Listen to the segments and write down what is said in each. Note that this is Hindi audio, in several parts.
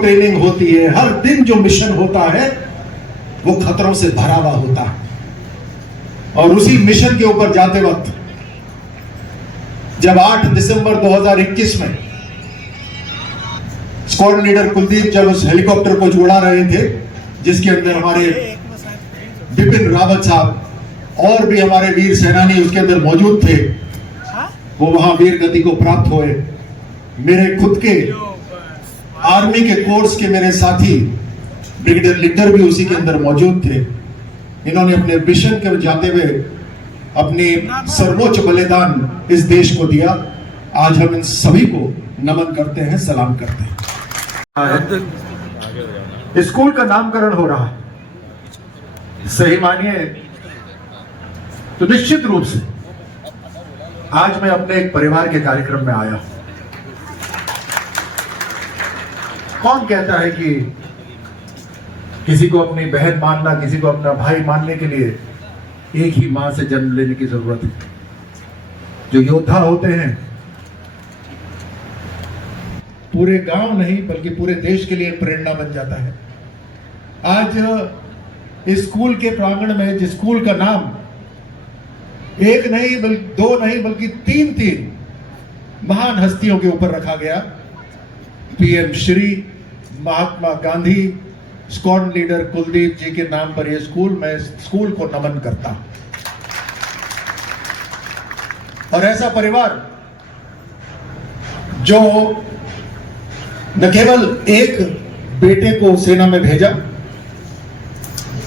ट्रेनिंग होती है, हर दिन जो मिशन होता है वो खतरों से भरा हुआ होता है। और उसी मिशन के ऊपर जाते वक्त जब 8 दिसंबर 2021 में स्क्वाड्रन लीडर कुलदीप जब उस हेलीकॉप्टर को उड़ा रहे थे, जिसके अंदर हमारे बिपिन रावत साहब और भी हमारे वीर सेनानी उसके अंदर मौजूद थे, वो वहां वीर गति को प्राप्त हुए। मेरे खुद के आर्मी के कोर्स के मेरे साथी ब्रिगेडियर लिट्टर भी उसी के अंदर मौजूद थे। इन्होंने अपने मिशन के जाते हुए अपनी सर्वोच्च बलिदान इस देश को दिया। आज हम इन सभी को नमन करते हैं, सलाम करते हैं। स्कूल का नामकरण हो रहा है, सही मानिए तो निश्चित रूप से आज मैं अपने एक परिवार के कार्यक्रम में आया। कौन कहता है कि किसी को अपनी बहन मानना, किसी को अपना भाई मानने के लिए एक ही मां से जन्म लेने की जरूरत है। जो योद्धा होते हैं पूरे गांव नहीं बल्कि पूरे देश के लिए प्रेरणा बन जाता है। आज इस स्कूल के प्रांगण में जिस स्कूल का नाम एक नहीं बल्कि 2 नहीं बल्कि 3 महान हस्तियों के ऊपर रखा गया, PM Shri Mahatma Gandhi, squadron leader Kuldeep जी के नाम पर यह स्कूल, मैं स्कूल को नमन करता हूं। और ऐसा परिवार जो न केवल एक बेटे को सेना में भेजा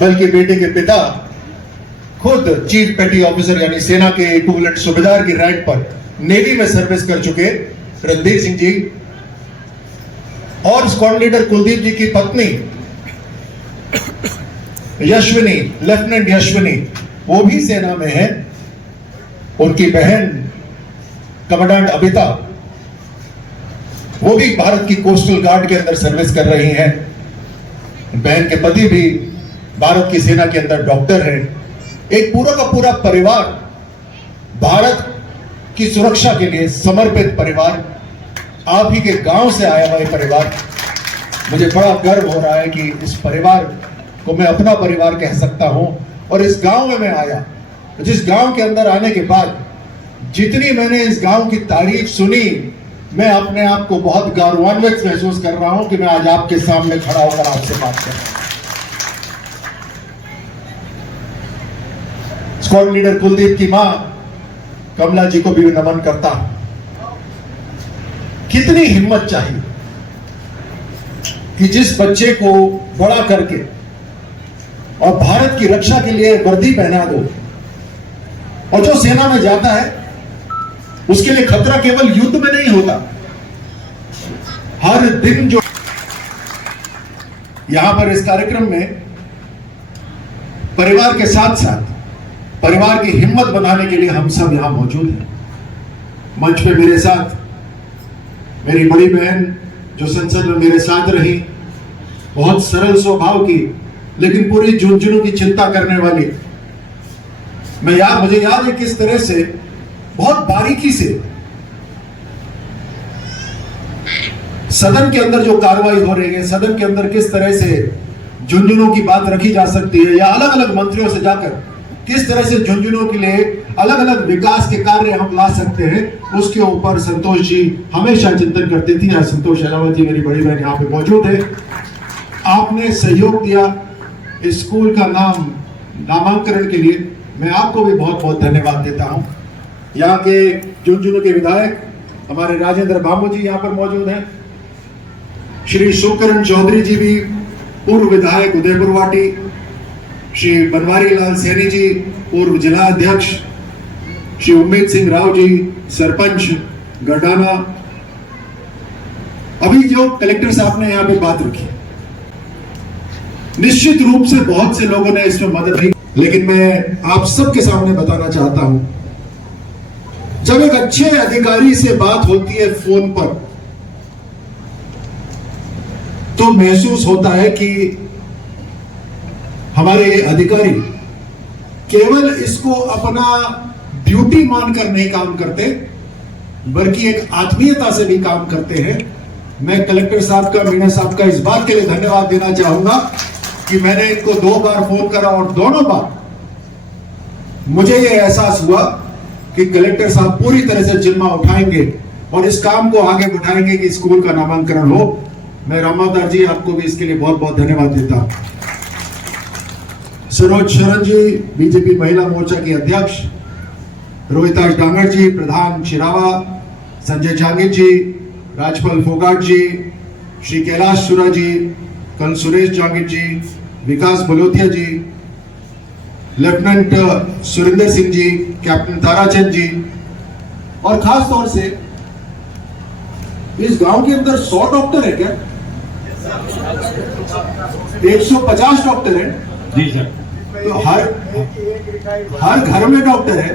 बल्कि बेटे के पिता खुद चीफ पेटी ऑफिसर यानी सेना के इक्विवेलेंट सूबेदार की रैंक पर नेवी में सर्विस कर चुके रणधीर सिंह जी, और स्क्वाड्रन लीडर कुलदीप जी की पत्नी यशविनी, लेफ्टिनेंट यशविनी, वो भी सेना में है। उनकी बहन कमांडेंट अबिता, वो भी भारत की कोस्टल गार्ड के अंदर सर्विस कर रही हैं। बहन के पति भी भारत की सेना के अंदर डॉक्टर हैं। एक पूरा का पूरा परिवार भारत की सुरक्षा के लिए समर्पित परिवार, आप ही के गांव से आया हुआ परिवार। मुझे बड़ा गर्व हो रहा है कि इस परिवार को मैं अपना परिवार कह सकता हूं। और इस गांव में मैं आया, जिस गांव के अंदर आने के बाद जितनी मैंने इस गांव की तारीफ सुनी, मैं अपने आप को बहुत गौरवान्वित महसूस कर रहा हूं कि मैं आज आपके सामने खड़ा होकर आपसे बात कर रहा हूं। स्क्वाड्रन लीडर कुलदीप की मां कमला जी को भी नमन करता हूं। कितनी हिम्मत चाहिए कि जिस बच्चे को बड़ा करके और भारत की रक्षा के लिए वर्दी पहना दो, और जो सेना में जाता है उसके लिए खतरा केवल युद्ध में नहीं होता, हर दिन जो यहां पर इस कार्यक्रम में परिवार के साथ साथ परिवार की हिम्मत बनाने के लिए हम सब यहां मौजूद हैं। मंच पे मेरे साथ मेरी बड़ी बहन जो संसद में मेरे साथ रही, बहुत सरल स्वभाव की लेकिन पूरी झुंझुनू की चिंता करने वाली। मुझे याद है किस तरह से बहुत बारीकी से सदन के अंदर जो कार्रवाई हो रही है, सदन के अंदर किस तरह से झुंझुनू की बात रखी जा सकती है, या अलग अलग मंत्रियों से जाकर किस तरह से झुंझुनू के लिए अलग अलग विकास के कार्य हम ला सकते हैं, उसके ऊपर संतोष जी हमेशा चिंतन करती थी। आज संतोष अहलावत जी मेरी बड़ी बहन यहाँ पे मौजूद है। आपने सहयोग दिया इस स्कूल का नामांकन के लिए, मैं आपको भी बहुत बहुत धन्यवाद देता हूँ। यहाँ के झुंझुनू के विधायक हमारे राजेंद्र बाबू जी यहाँ पर मौजूद हैं, श्री सुकरण चौधरी जी भी पूर्व विधायक उदयपुर वाटी, श्री बनवारी लाल सैनी जी पूर्व जिला अध्यक्ष, श्री उम्मीद सिंह राव जी सरपंच गडाना। अभी जो कलेक्टर साहब ने यहाँ पे बात रखी, निश्चित रूप से बहुत से लोगों ने इसमें मदद की, लेकिन मैं आप सबके सामने बताना चाहता हूं, जब एक अच्छे अधिकारी से बात होती है फोन पर, तो महसूस होता है कि हमारे अधिकारी केवल इसको अपना ड्यूटी मानकर नहीं काम करते, बल्कि एक आत्मीयता से भी काम करते हैं, मैं कलेक्टर साहब का, मीणा साहब का इस बात के लिए धन्यवाद देना चाहूंगा कि मैंने इनको 2 बार फोन करा और दोनों बार मुझे ये एहसास हुआ कि कलेक्टर साहब पूरी तरह से जिम्मा उठाएंगे और इस काम को आगे बढ़ाएंगे कि स्कूल का नामांकन हो। मैं रामावतार जी आपको भी इसके लिए बहुत बहुत धन्यवाद देता हूं। सरोज शरण जी बीजेपी महिला मोर्चा की अध्यक्ष, रोहिताश डांगर जी प्रधान शिरावा, संजय जांगिर जी, राजपाल फोगाट जी, श्री कैलाश सुरा जी, कल सुरेश जांगिर जी, विकास बलोथिया जी, लेफ्टिनेंट सुरेंद्र सिंह जी, कैप्टन ताराचंद जी, और खास तौर से इस गांव के अंदर 100 डॉक्टर है क्या? 150 डॉक्टर है जी सर। तो हर घर में डॉक्टर है।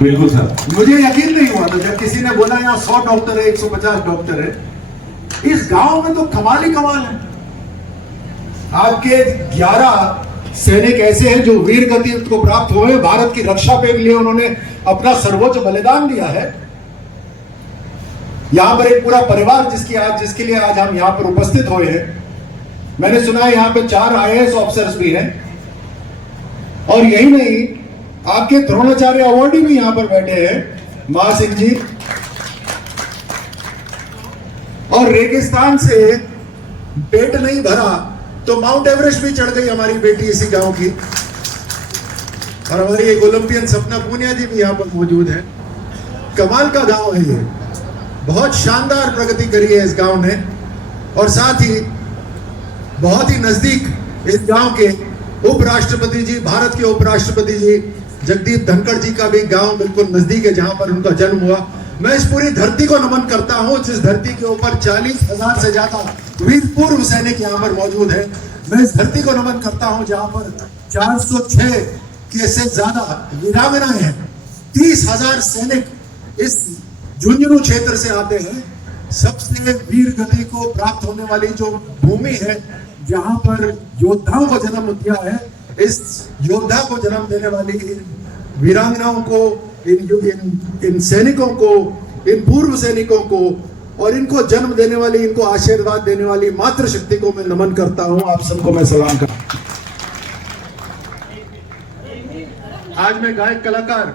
बिल्कुल सर। मुझे यकीन नहीं हुआ था जब किसी ने बोला यहाँ 100 डॉक्टर है, 150 डॉक्टर है। इस गांव में तो कमाल ही कमाल है। आपके 11 सैनिक ऐसे हैं जो वीर गति को प्राप्त हुए, भारत की रक्षा के लिए उन्होंने अपना सर्वोच्च बलिदान दिया है। यहां पर एक पूरा परिवार जिसके लिए आज हम यहां पर उपस्थित हुए हैं। मैंने सुना है यहां पे 4 IAS ऑफिसर्स भी हैं और यही नहीं, आपके द्रोणाचार्य अवार्डी भी यहां पर बैठे हैं, महा सिंह जी। और रेगिस्तान से पेट नहीं भरा तो माउंट एवरेस्ट भी चढ़ गई हमारी बेटी इसी गांव की। और हमारी एक ओलंपियन सपना पूनिया जी भी यहां पर मौजूद है। कमाल का गांव है ये, बहुत शानदार प्रगति करी है इस गांव ने। और साथ ही बहुत ही नजदीक इस गांव के उपराष्ट्रपति जी, भारत के उपराष्ट्रपति जी जगदीप धनखड़ जी का भी गांव बिल्कुल नजदीक है जहां पर उनका जन्म हुआ। मैं इस पूरी धरती को नमन करता हूं जिस धरती के ऊपर 40,000 से ज्यादा वीर पूर्व सैनिक यहां पर मौजूद है। मैं इस धरती को नमन करता हूं जहां पर 406 के से ज्यादा वीरांगनाएं हैं। 30,000 सैनिक इस झुंझुनू क्षेत्र से आते हैं। सबसे वीर गति को प्राप्त होने वाली जो भूमि है, जहां पर योद्धाओं को जन्म दिया है, इस योद्धा को जन्म देने वाली इन वीरांगनाओं को, इन सैनिकों को, इन पूर्व सैनिकों को और इनको जन्म देने वाली, इनको आशीर्वाद देने वाली मातृशक्ति को मैं नमन करता हूं। आप सबको मैं सलाम करता हूं। आज मैं गायक कलाकार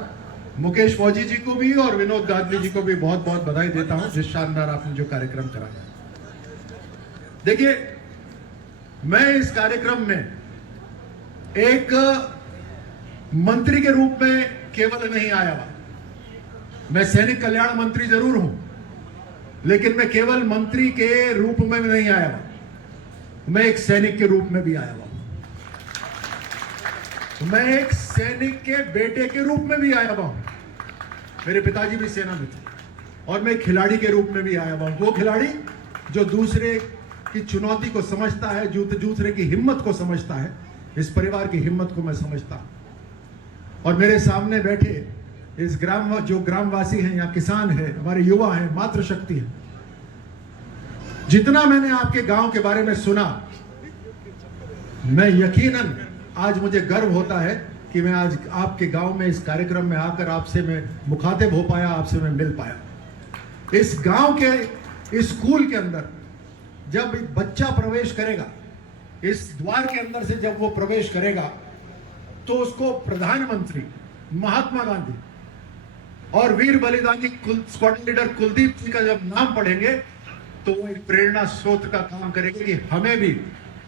मुकेश फौजी जी को भी और विनोद गादली जी को भी बहुत बहुत बधाई देता हूं जिस शानदार आपने जो कार्यक्रम कराया। देखिए, मैं इस कार्यक्रम में एक मंत्री के रूप में केवल नहीं आया हुआ। मैं सैनिक कल्याण मंत्री जरूर हूं, लेकिन मैं केवल मंत्री के रूप में भी नहीं आया हुआ। मैं एक सैनिक के रूप में भी आया हुआ। मैं एक सैनिक के बेटे के रूप में भी आया हुआ हूं। मेरे पिताजी भी सेना में थे। और मैं खिलाड़ी के रूप में भी आया हुआ हूं। वो खिलाड़ी जो दूसरे की चुनौती को समझता है, दूसरे की हिम्मत को समझता है। इस परिवार की हिम्मत को मैं समझता हूं। और मेरे सामने बैठे इस जो ग्रामवासी हैं या किसान हैं, हमारे युवा हैं, मातृशक्ति है। जितना मैंने आपके गांव के बारे में सुना, मैं यकीनन आज मुझे गर्व होता है कि मैं आज आपके गांव में इस कार्यक्रम में आकर आपसे मैं मुखातिब हो पाया, आपसे मैं मिल पाया। इस गांव के इस स्कूल के अंदर जब बच्चा प्रवेश करेगा, इस द्वार के अंदर से जब वो प्रवेश करेगा, तो उसको प्रधानमंत्री महात्मा गांधी और वीर बलिदानी स्क्वाड्रन लीडर कुलदीप जी का जब नाम पढ़ेंगे तो वो एक प्रेरणा स्रोत का काम करेंगे कि हमें भी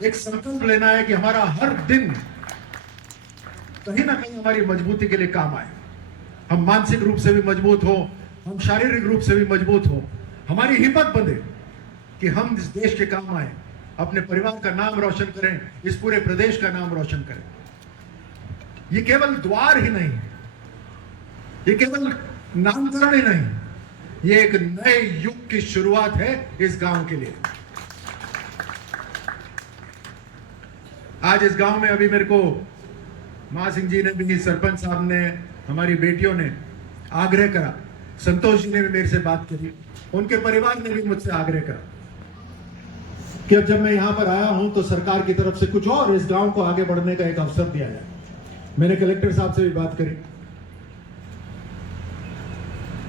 एक संकल्प लेना है कि हमारा हर दिन कहीं ना कहीं हमारी मजबूती के लिए काम आए। हम मानसिक रूप से भी मजबूत हो, हम शारीरिक रूप से भी मजबूत हो, हमारी हिम्मत बंधे कि हम इस देश के काम आए, अपने परिवार का नाम रोशन करें, इस पूरे प्रदेश का नाम रोशन करें। ये केवल द्वार ही नहीं, ये केवल नामकरण ही नहीं, ये एक नए युग की शुरुआत है इस गांव के लिए। आज इस गांव में अभी मेरे को महा सिंह जी ने भी, सरपंच साहब ने, हमारी बेटियों ने आग्रह करा, संतोष जी ने भी मेरे से बात करी, उनके परिवार ने भी मुझसे आग्रह करा कि अब जब मैं यहां पर आया हूं तो सरकार की तरफ से कुछ और इस गांव को आगे बढ़ने का एक अवसर दिया जाए। मैंने कलेक्टर साहब से भी बात करी।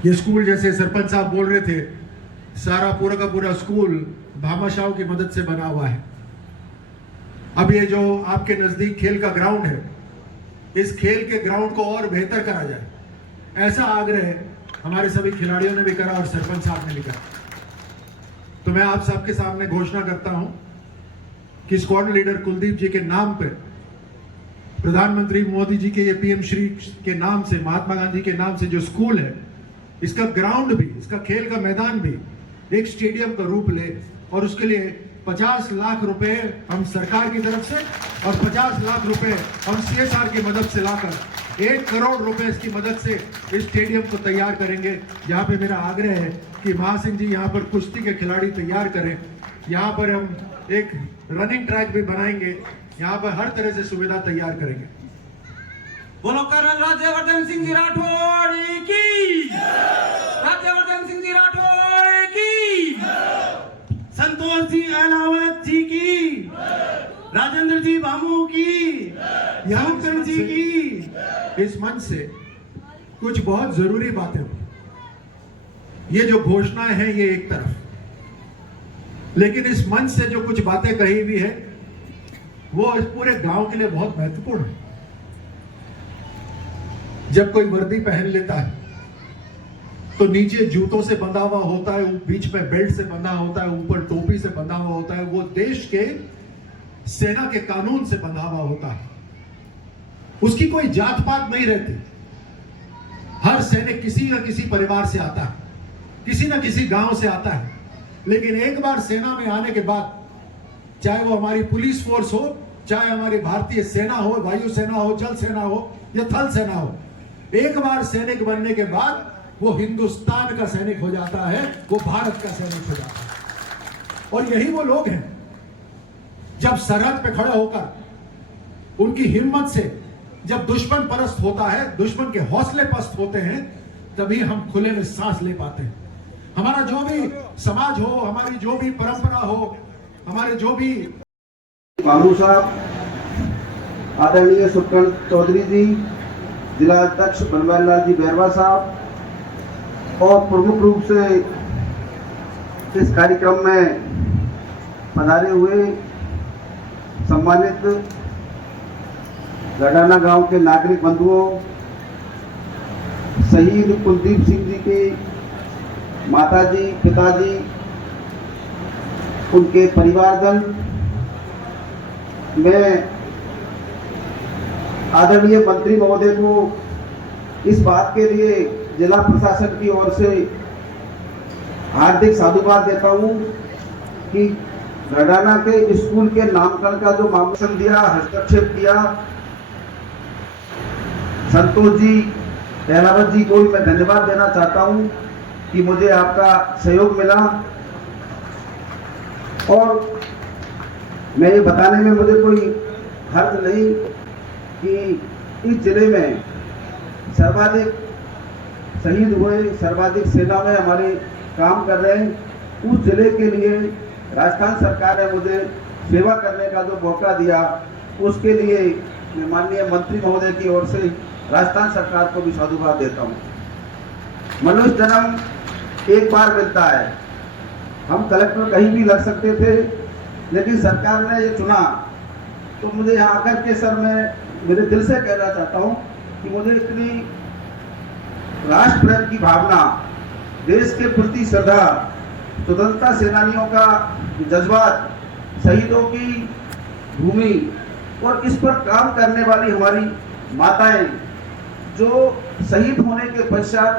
ये स्कूल, जैसे सरपंच साहब बोल रहे थे, सारा पूरा का पूरा स्कूल भामाशाह की मदद से बना हुआ है। अब ये जो आपके नजदीक खेल का ग्राउंड है, इस खेल के ग्राउंड को और बेहतर करा जाए, ऐसा आग्रह हमारे सभी खिलाड़ियों ने भी करा और सरपंच साहब ने भी करा। तो मैं आप सबके सामने घोषणा करता हूं कि स्क्वाड लीडर कुलदीप जी के नाम पर, प्रधानमंत्री मोदी जी के ये पीएम श्री के नाम से, महात्मा गांधी के नाम से जो स्कूल है, इसका ग्राउंड भी, इसका खेल का मैदान भी एक स्टेडियम का रूप ले। और उसके लिए 50 लाख रुपए हम सरकार की तरफ से और 50 लाख रुपए हम CSR की मदद से लाकर 1 करोड़ रुपए इसकी मदद से इस स्टेडियम को तैयार करेंगे। यहाँ पे मेरा आग्रह है कि महासिंह जी यहाँ पर कुश्ती के खिलाड़ी तैयार करें। यहाँ पर हम एक रनिंग ट्रैक भी बनाएंगे, यहाँ पर हर तरह से सुविधा तैयार करेंगे। बोलो कर्नल राज्यवर्धन सिंह जी राठौड़ की, राज्यवर्धन सिंह जी राठौड़ की, संतोष जी अहलावत जी की, राजेंद्र जी भामू की, यामचंद जी की। इस मंच से कुछ बहुत जरूरी बातें हुई। ये जो घोषणाएं हैं ये एक तरफ, लेकिन इस मंच से जो कुछ बातें कही हुई है वो इस पूरे गांव के लिए बहुत महत्वपूर्ण है। जब कोई वर्दी पहन लेता है तो नीचे जूतों से बंधा हुआ होता है, बीच में बेल्ट से बंधा होता है, ऊपर टोपी से बंधा हुआ होता है, वो देश के सेना के कानून से बंधा हुआ होता है। उसकी कोई जात पात नहीं रहती। हर सैनिक किसी न किसी परिवार से आता है, किसी न किसी गांव से आता है, लेकिन एक बार सेना में आने के बाद, चाहे वो हमारी पुलिस फोर्स हो, चाहे हमारी भारतीय सेना हो, वायु सेना हो, जल सेना हो या थल सेना हो, एक बार सैनिक बनने के बाद वो हिंदुस्तान का सैनिक हो जाता है, वो भारत का सैनिक हो जाता है। और यही वो लोग हैं जब सरहद पे खड़े होकर उनकी हिम्मत से जब दुश्मन परस्त होता है, दुश्मन के हौसले पस्त होते हैं, तभी हम खुले में सांस ले पाते हैं। हमारा जो भी समाज हो, हमारी जो भी परंपरा हो, हमारे जो भी मामू साहब, आदरणीय सुखकरण चौधरी जी, जिला अध्यक्ष बनवारी लाल जी बैरवा साहब, और प्रमुख रूप से इस कार्यक्रम में पधारे हुए सम्मानित गडाना गांव के नागरिक बंधुओं, शहीद कुलदीप सिंह जी के माताजी, पिताजी, उनके परिवारजन, मैं आदरणीय मंत्री महोदय को इस बात के लिए जिला प्रशासन की ओर से हार्दिक साधुवाद देता हूं कि गडाना के स्कूल के नामकरण का जो मामला दिया, हस्तक्षेप किया, संतोष जी अहलावत जी को मैं धन्यवाद देना चाहता हूं कि मुझे आपका सहयोग मिला। और मैं ये बताने में मुझे कोई हर्ज नहीं कि इस जिले में सर्वाधिक शहीद हुए, सर्वाधिक सेना में हमारे काम कर रहे हैं, उस जिले के लिए राजस्थान सरकार ने मुझे सेवा करने का जो मौका दिया, उसके लिए मैं माननीय मंत्री महोदय की ओर से राजस्थान सरकार को भी साधुवाद देता हूँ। मनुष्य जन्म एक बार मिलता है। हम कलेक्टर कहीं भी लग सकते थे, लेकिन सरकार ने ये चुना। तो मुझे यहाँ आकर के सर मैं मेरे दिल से कहना चाहता हूँ कि मुझे इतनी राष्ट्र प्रेम की भावना, देश के प्रति श्रद्धा, स्वतंत्रता सेनानियों का जज्बात, शहीदों की भूमि और इस पर काम करने वाली हमारी माताएं जो शहीद होने के पश्चात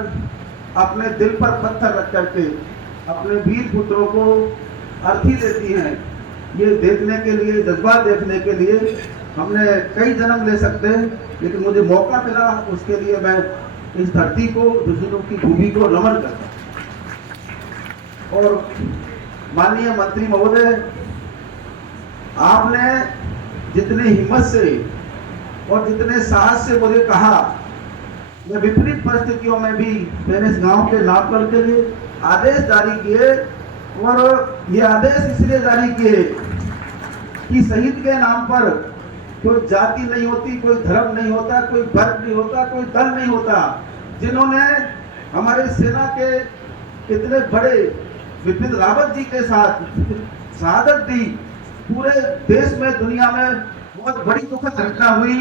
अपने दिल पर पत्थर रख करके अपने वीर पुत्रों को अर्थी देती हैं, ये देखने के लिए, जज्बात देखने के लिए हमने कई जन्म ले सकते हैं, लेकिन मुझे मौका मिला, उसके लिए मैं इस धरती को, बुजुर्गों की भूमि को नमन करता हूं। और माननीय मंत्री महोदय, आपने जितनी हिम्मत से और जितने साहस से मुझे कहा, मैं विपरीत परिस्थितियों में भी मैंने इस गांव के नामकरण के लिए आदेश जारी किए, और ये आदेश इसलिए जारी किए कि शहीद के नाम पर कोई जाति नहीं होती, कोई धर्म नहीं होता, कोई वर्ग नहीं होता, कोई दल नहीं होता। जिन्होंने हमारे सेना के इतने बड़े बिपिन रावत जी के साथ शहादत दी, पूरे देश में दुनिया में बहुत बड़ी दुखद घटना हुई।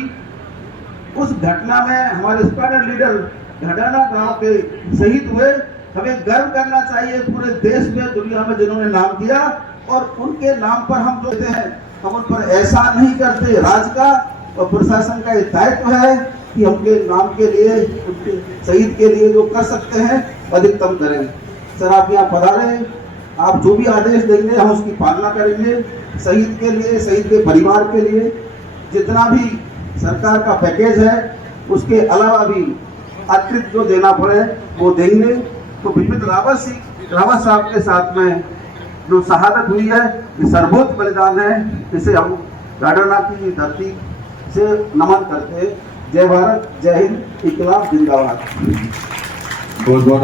उस घटना में हमारे स्क्वाड्रन लीडर घडाना गांव के शहीद हुए। हमें गर्व करना चाहिए पूरे देश में दुनिया में जिन्होंने नाम दिया, और उनके नाम पर हम जो देते हैं हम उन पर एहसान नहीं करते। राज का और प्रशासन का ये दायित्व है कि उनके नाम के लिए, उनके शहीद के लिए जो कर सकते हैं अधिकतम करें। सर आप यहाँ पधारे, आप जो भी आदेश देंगे हम उसकी पालना करेंगे। शहीद के लिए, शहीद के परिवार के लिए जितना भी सरकार का पैकेज है उसके अलावा भी अतिरिक्त जो देना पड़े वो देंगे। तो बिपिन रावत साहब के साथ में जो शहादत हुई है ये सर्वोच्च बलिदान है, इसे हम गाडरना की धरती से नमन करते हैं। जय भारत, जय हिंद, इनकलाब जिंदाबाद। बहुत बहुत